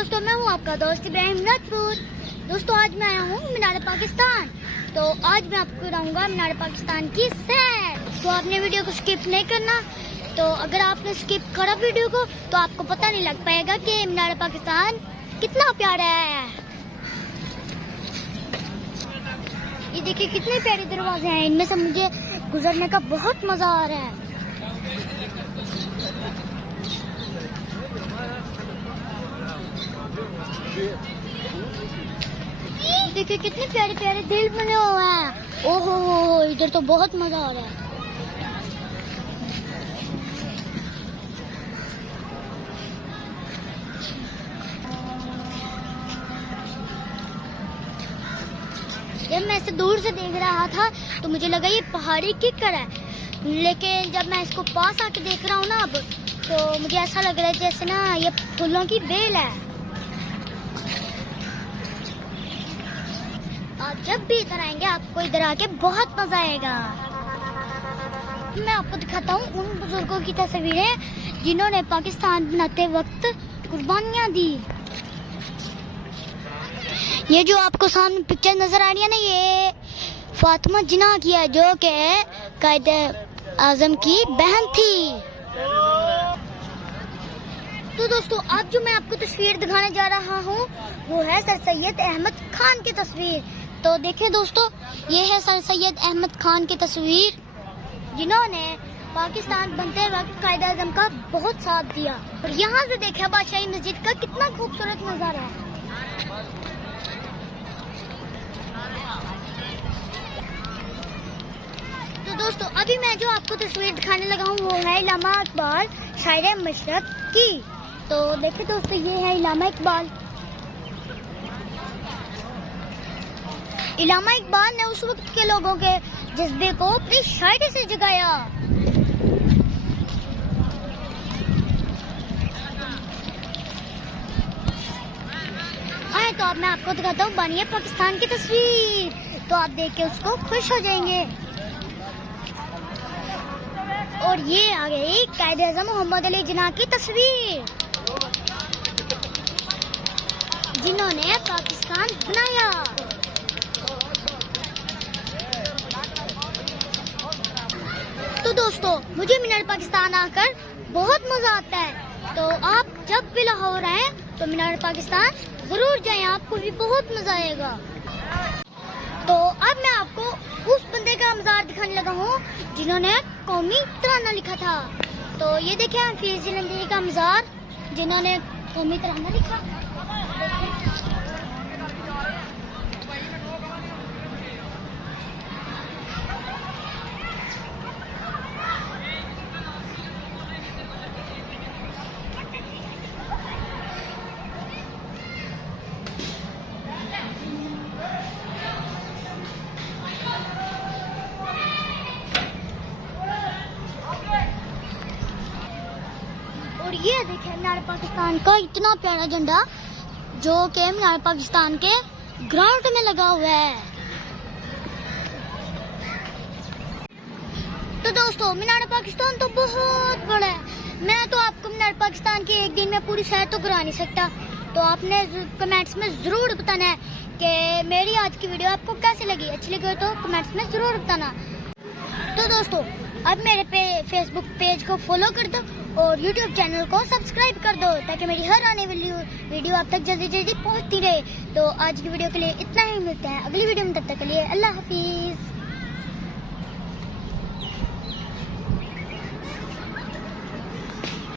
दोस्तों, मैं हूँ आपका दोस्त इब्राहिम राजपूत। दोस्तों, आज मैं आया हूँ मीनार पाकिस्तान। तो आज मैं आपको कराऊंगा मीनार पाकिस्तान की सैर। तो आपने वीडियो को स्किप नहीं करना। तो अगर आपने स्किप करा वीडियो को तो आपको पता नहीं लग पाएगा कि मीनार पाकिस्तान कितना प्यारा है। ये देखिए कितने प्यारे दरवाजे हैं, इनमें से मुझे गुजरने का बहुत मजा आ रहा है। देखिए कितने प्यारे प्यारे दिल बने हुए हैं। ओहो, इधर तो बहुत मजा आ रहा है। जब मैं इसे दूर से देख रहा था तो मुझे लगा ये पहाड़ी किकर है, लेकिन जब मैं इसको पास आके देख रहा हूँ ना अब, तो मुझे ऐसा लग रहा है जैसे ना ये फूलों की बेल है। आप जब भी इधर आएंगे आपको इधर आके बहुत मजा आएगा। मैं आपको दिखाता हूँ उन बुजुर्गों की तस्वीरें जिन्होंने पाकिस्तान बनाते वक्त कुर्बानियाँ दी। ये जो आपको सामने पिक्चर नजर आ रही है ना, ये फातिमा जिन्ना की है, जो कि कायदे आजम की बहन थी। तो दोस्तों, अब जो मैं आपको तस्वीर दिखाने जा रहा हूँ वो है सर सैयद अहमद खान की तस्वीर। तो देखिए दोस्तों, ये है सर सैयद अहमद खान की तस्वीर, जिन्होंने पाकिस्तान बनते वक्त कायदे आजम का बहुत साथ दिया। और यहाँ से देखिए बादशाही मस्जिद का कितना खूबसूरत नजारा है। तो दोस्तों, अभी मैं जो आपको तस्वीर दिखाने लगा हूँ वो है इल्लामा इकबाल शायर मशरक की। तो देखिए दोस्तों, ये है इल्लामा इकबाल। इल्लामा इकबाल ने उस वक्त के लोगों के जज्बे को अपनी शायरी से जगाया। आए तो अब मैं आपको दिखाता हूँ बानिया पाकिस्तान की तस्वीर। तो आप देख के उसको खुश हो जाएंगे। और ये आ गई कायदे आज़म मोहम्मद अली जिन्ना की तस्वीर, जिन्होंने पाकिस्तान बनाया। तो दोस्तों, मुझे मीनार पाकिस्तान आकर बहुत मजा आता है। तो आप जब भी लाहौर आए तो मीनार पाकिस्तान जरूर जाएं, आपको भी बहुत मजा आएगा। तो अब मैं आपको उस बंदे का मज़ार दिखाने लगा हूँ जिन्होंने कौमी तराना लिखा था। तो ये देखिए हफीज जलंधरी का मज़ार, जिन्होंने कौमी तराना लिखा। और ये देखिए मीनार पाकिस्तान का इतना प्यारा झंडा, जो कि मीनार पाकिस्तान के ग्राउंड में लगा हुआ है। तो दोस्तों, मीनार पाकिस्तान तो बहुत बड़ा है। मैं तो आपको मीनार पाकिस्तान के एक दिन में पूरी सैर तो करा नहीं सकता। तो आपने कमेंट्स में जरूर बताना है कि मेरी आज की वीडियो आपको कैसी लगी। अच्छी लगी तो कमेंट्स में जरूर बताना। तो दोस्तों, अब मेरे फेसबुक पेज को फॉलो कर दो और यूट्यूब चैनल को सब्सक्राइब कर दो, ताकि मेरी हर आने वाली वीडियो आप तक जल्दी जल्दी पहुंचती रहे। तो आज की वीडियो के लिए इतना ही, मिलते हैं अगली वीडियो में, तब तक के लिए अल्लाह हाफिज।